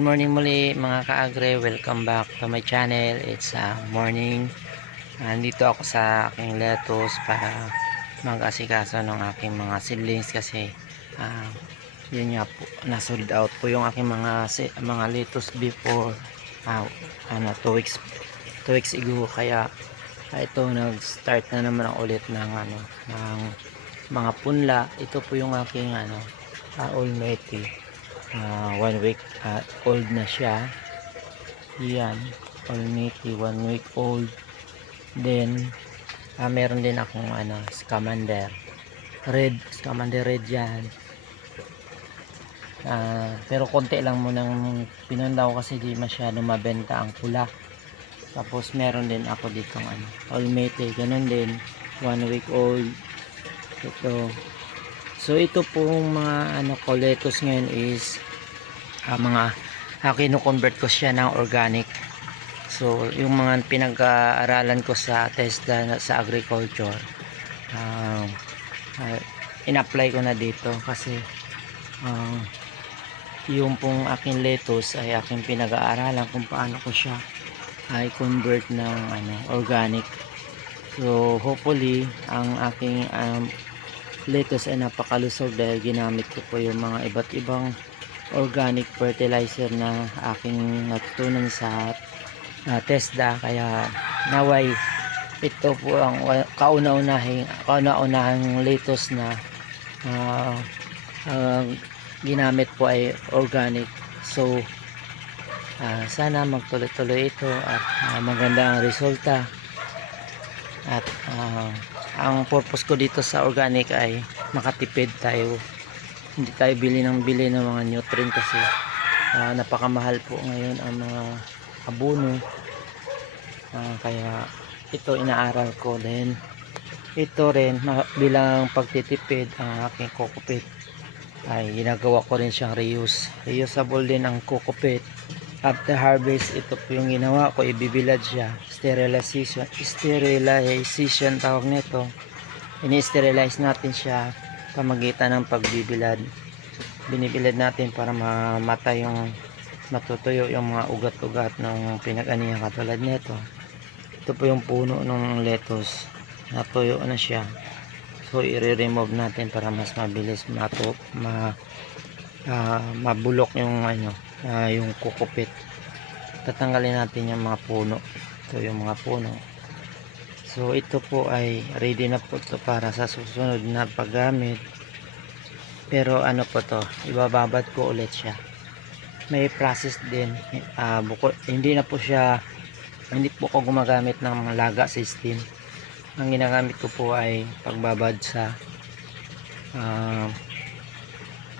Good morning muli mga ka-agre, welcome back to my channel. It's morning. Nandito ako sa aking lettuce para mag-asikaso ng aking mga seedlings kasi yun nga po, na-sold out po yung aking mga lettuce before 2 weeks ago, kaya ito nag-start na naman ang ulit ng mga punla. Ito po yung aking almighty. 1 week old na siya. Yan, almighty 1 week old. Then meron din akong scamander red yan. Pero konti lang munang pinundaw kasi di masyado mabenta ang pula. Tapos meron din ako ditong almighty, ganun din 1 week old ito. So ito pong mga lettuce ngayon is kino-convert ko siya ng organic. So yung mga pinag-aaralan ko sa TESDA sa agriculture, in-apply ko na dito kasi yung pong aking lettuce ay aking pinag-aaralan kung paano ko siya ay convert ng organic. So hopefully ang aking lettuce ay napakalusog dahil ginamit ko po yung mga iba't ibang organic fertilizer na aking natutunan sa TESDA. Kaya naway ito po ang kauna-unahang lettuce na ginamit po ay organic. So sana magtuloy-tuloy ito at maganda ang resulta. At ang purpose ko dito sa organic ay makatipid tayo, hindi tayo bili ng mga nutrient kasi napakamahal po ngayon ang mga abono. Kaya ito inaaral ko. Then ito rin bilang pagtitipid, ang aking coco-peat ay ginagawa ko rin siyang reusable din ang coco-peat. After harvest, ito po yung ginawa ko, ibibilad siya, sterilization tawag nito. Ini-sterilize natin siya pamagitan ng pagbibilad. Binibilad natin para mamatay matutuyo yung mga ugat-ugat ng pinag-anihan katulad nito. Ito po yung puno ng lettuce, natuyo na siya. So i-remove natin para mas mabilis mabulok yung yung coco-peat. Tatanggalin natin yung mga puno. Ito yung mga puno. So ito po ay ready na po to para sa susunod na paggamit. Pero po to, ibababad ko ulit siya. May process din. Hindi po ako gumagamit ng laga system. Ang ginagamit ko po ay pagbabad sa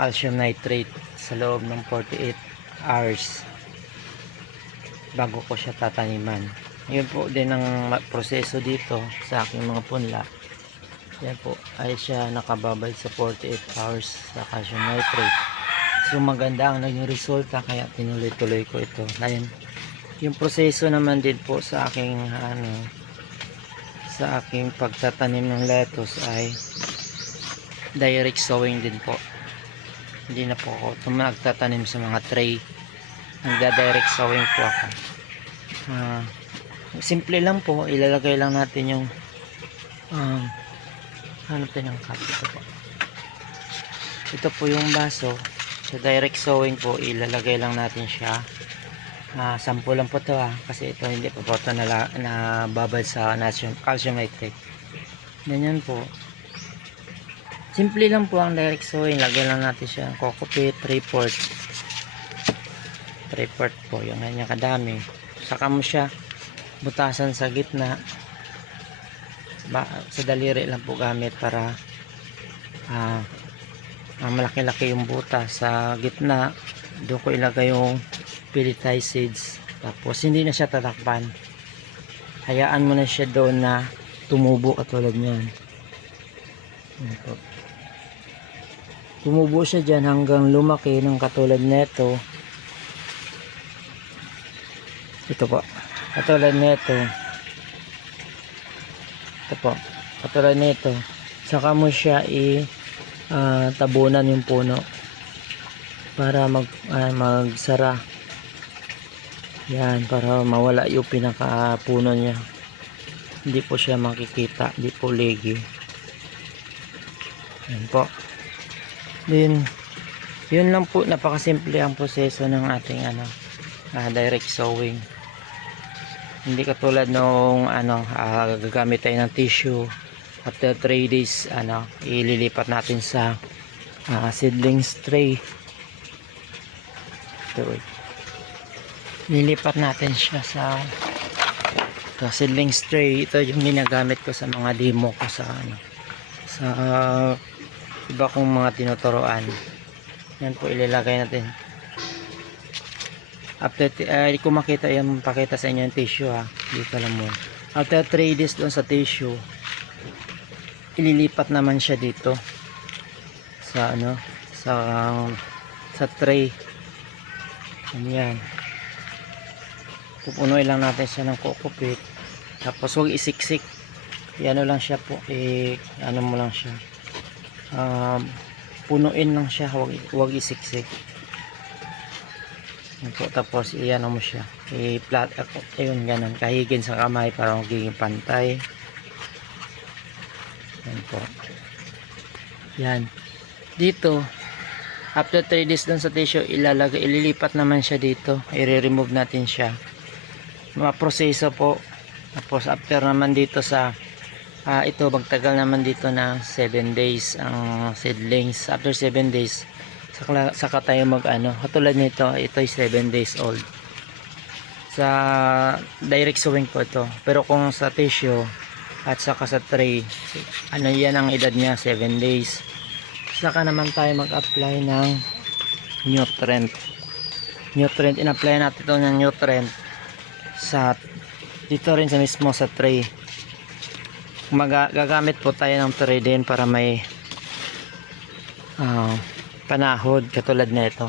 calcium nitrate sa loob ng 48 hours bago ko siya tataniman. Yun po din ang proseso dito sa aking mga punla. Yan po ay siya nakababad sa 48 hours sa calcium nitrate. So maganda ang naging resulta, kaya tinuloy-tuloy ko ito. Ayan. Yung proseso naman din po sa aking pagtatanim ng lettuce ay direct sowing din po. Hindi na po ako magtatanim sa mga tray. Nagda-direct sowing po ako. Simple lang po, ilalagay lang natin yung ito po. Ito po yung baso. Sa direct sowing po, ilalagay lang natin siya. Sample lang po ito kasi ito hindi pa po ito nababad sa calcium nitrate. Ganyan po. Simple lang po ang direct sowing. Lagyan lang natin siya ng coco-peat 3/4 po, yung ganyan kadami. Saka mo siya butasan sa gitna. Sa daliri lang po gamit para malaki-laki yung buta sa gitna. Doon ko ilagay yung pelletized seeds. Tapos hindi na siya tatakpan. Hayaan mo na siya doon na tumubo katulad niyan. Tumubo siya dyan hanggang lumaki ng katulad nito. Ito po, katulad nito. Ito po, katulad nito. Saka mo siya tabunan yung puno para magsara Yan, para mawala yung pinakapuno niya. Hindi po siya makikita, hindi po legi. Yan po. Then, yun lang po, napakasimple ang proseso ng ating direct sowing. Hindi katulad nung gagamit tayo ng tissue. After 3 days ililipat natin sa seedlings tray. Ito, wait. Lilipat natin siya sa seedlings tray. Ito yung ginagamit ko sa mga demo ko sa sa iba kong mga tinuturoan. Yan po ilalagay natin. After kung makita yan, pakita sa inyo yung tissue dito lang mo. After 3 days doon sa tissue, ililipat naman siya dito sa sa tray. Yan. Pupunuin lang natin siya ng coco peat. Tapos huwag isiksik. Ano lang siya po, ano mo lang siya. Punuin lang siya, huwag isiksik. Tapos iyan mo siya, i-flat ako, ayun ganun, kahigin sa kamay para magiging pantay. Yan po. Yan. Dito, after 3 days dun sa tissue, ililipat naman siya dito. I-remove natin siya. Maproseso po. Tapos after naman dito sa ito, magtagal naman dito na 7 days ang seedlings. After 7 days, saka tayo katulad nito, ito ay 7 days old sa direct sowing po ito, pero kung sa tissue at saka sa tray, yan ang edad niya, 7 days. Saka naman tayo mag-apply ng nutrient. In-apply natin ito ng nutrient dito rin sa mismo sa tray. Gagamit po tayo ng tray din para may panahod katulad na ito.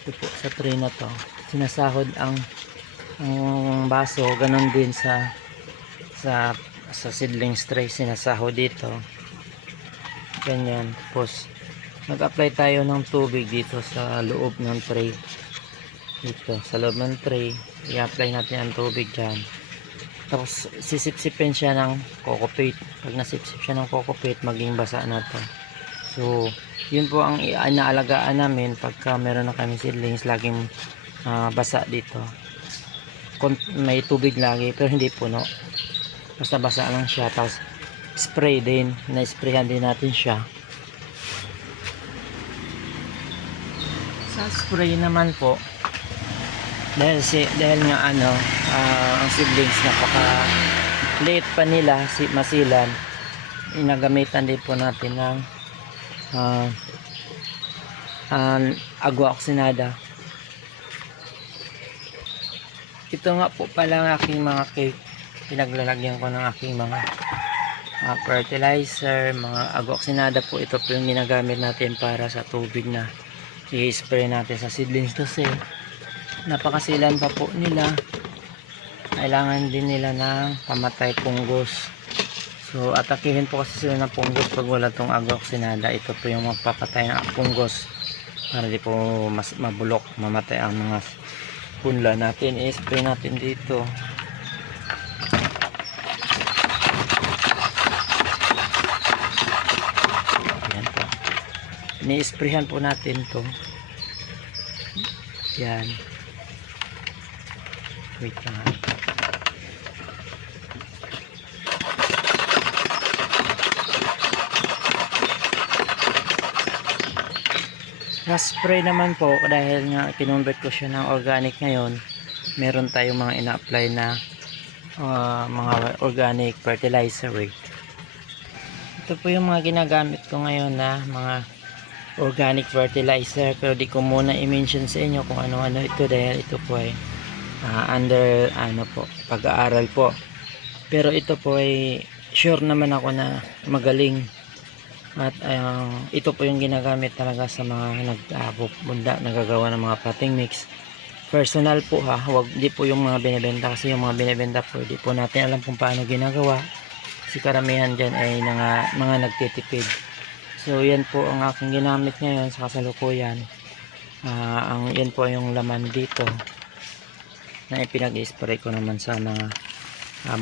Ito po, sa tray na to sinasahod ang baso, ganun din sa seedlings tray, sinasahod dito ganyan. Tapos mag-apply tayo ng tubig dito sa loob ng tray, dito sa loob ng tray i-apply natin ang tubig dyan. Tapos sisipsipin siya ng coco peat. Pag nasipsip siya ng coco peat, maging basa na to. So yun po ang inaalagaan namin pagka meron na kami seedlings, laging basa dito. May tubig lagi pero hindi puno, basta basa lang siya. Tapos spray din, na-sprayan din natin siya. Sa spray naman po, dahil nga ang seedlings napaka late pa nila masilan, inagamitan din po natin ng agua oxinada. Ito nga po pala ang aking mga cake, pinaglalagyan ko ng aking mga fertilizer, mga agua oxinada po. Ito po yung ginagamit natin para sa tubig na i-spray natin sa seedlings kasi napakasilan pa po nila. Kailangan din nila ng pamatay punggos. So atakihin po kasi sila ng punggos pag wala tong agua oxinada. Ito po yung magpapatay ng punggos para di po mas mabulok, mamatay ang mga punla natin. I-spray natin dito. Yan po, ni-sprayhan po natin to. Yan, wait lang. Spray naman po, dahil nga kinonvert ko siya ng organic ngayon, meron tayong mga ina-apply na mga organic fertilizer. Ito po yung mga ginagamit ko ngayon na mga organic fertilizer, pero di ko muna i-mention sa inyo kung ano-ano ito dahil ito po ay under pag-aaral po. Pero ito po ay sure naman ako na magaling. At ito po yung ginagamit talaga sa mga nagagawa ng mga potting mix. Personal po di po yung mga binibenta, kasi yung mga binibenta po di po natin alam kung paano ginagawa. Si karamihan dyan ay mga nagtitipid. So yan po ang aking ginamit ngayon sa kasalukuyan. Yan po yung laman dito. na ipinag-spray ko naman sa mga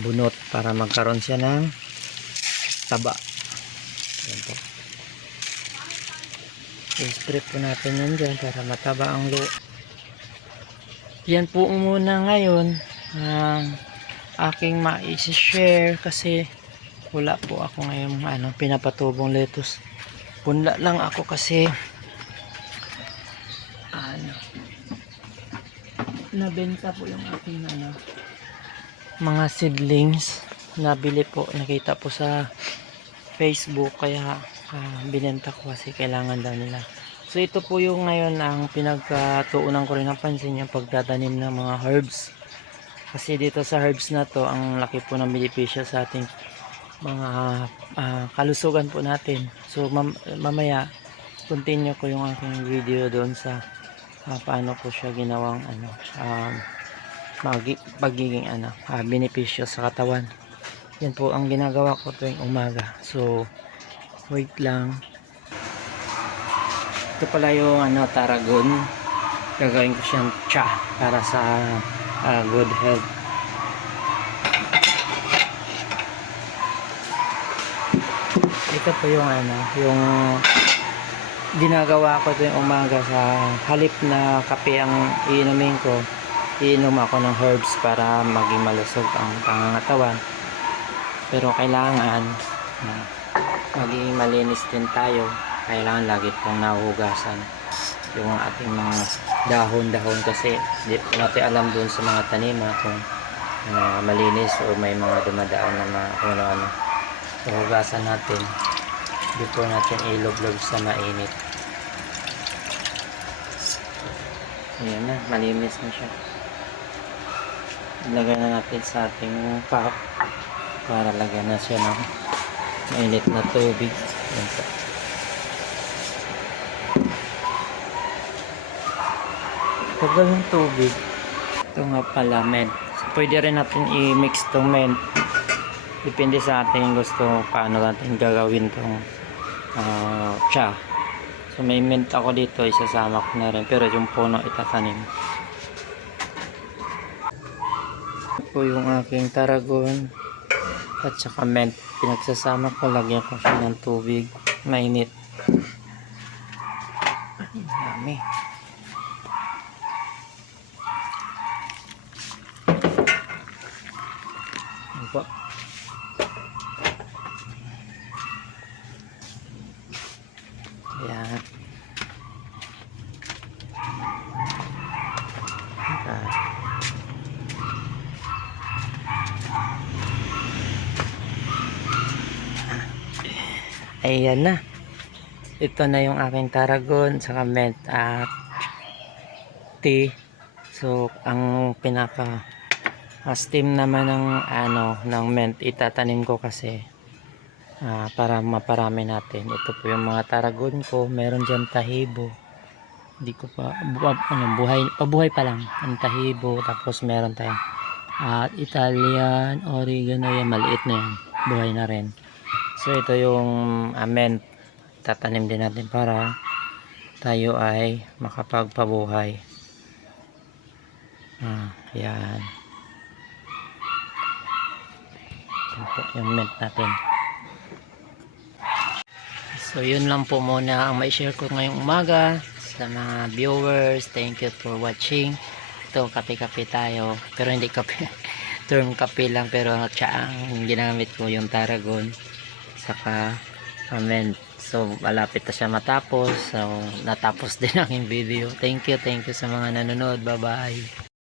bunot para magkaroon siya ng taba. Yan po. I-spray po natin yan dyan para mataba ang lupa. Yan po muna ngayon ang aking ma-share kasi wala po ako ngayon pinapatubong lettuce. Punla lang ako kasi nabenta po yung aking mga seedlings. Nabili po, nakita po sa Facebook kaya binenta ko kasi kailangan daw nila. So ito po yung ngayon ang pinagkatuunan ko rin ng pansin yung pagtatanim ng mga herbs. Kasi dito sa herbs na to, ang laki po ng benepisyo sa ating mga kalusugan po natin. So mamaya continue ko yung aking video doon sa paano ko siya ginawang pagiging benepisyo sa katawan. Yan po ang ginagawa ko tuwing umaga. So wait lang. Ito pala yung tarragon. Gagawin ko siyang cha para sa good health. Ito po yung yung ginagawa ko tuwing umaga. Sa halip na kape ang iinumin ko, iinom ako ng herbs para maging malusog ang pangangatawan. Pero kailangan maging malinis din tayo. Kailangan lagi pong nahuhugasan yung ating mga dahon-dahon kasi hindi po natin alam dun sa mga tanima kung malinis o may mga dumadaan na mga kung ano. So hugasan natin before natin ilog-log sa mainit. Ayan na, malinis na siya. Ilagay na natin sa ating pot para lagyan na siya ng mainit na tubig. Ayan po. Tagal ng tubig. Ito nga pala mint. Pwede rin natin i-mix itong mint. Depende sa ating gusto paano natin gagawin itong cha. So may mint ako dito, isasama ko na rin. Pero yung puno itatanim. Ito po yung aking tarragon at saka mint. Pinagsasama ko, lagyan ko siya ng tubig. Mainit. Ang dami. Po. Ayan. Ayan na. Ito na yung aking tarragon saka mint at tea. So ang pinaka steam naman ng mint itatanim ko kasi para maparami natin. Ito po yung mga tarragon ko. Meron dyan tahibo. Hindi ko pa pabuhay pa lang ang tahibo. Tapos meron tayong Italian oregano, yan maliit na yan, buhay na rin. So ito yung mint tatanim din natin para tayo ay makapagpabuhay. Yan. Yung mint natin. So yun lang po muna ang mai-share ko ngayong umaga sa mga viewers. Thank you for watching. Ito kape-kape tayo, pero hindi kape term kape lang, pero ang ginamit ko yung tarragon saka mint. So malapit na siya matapos. So natapos din ang video. Thank you sa mga nanonood. Bye bye.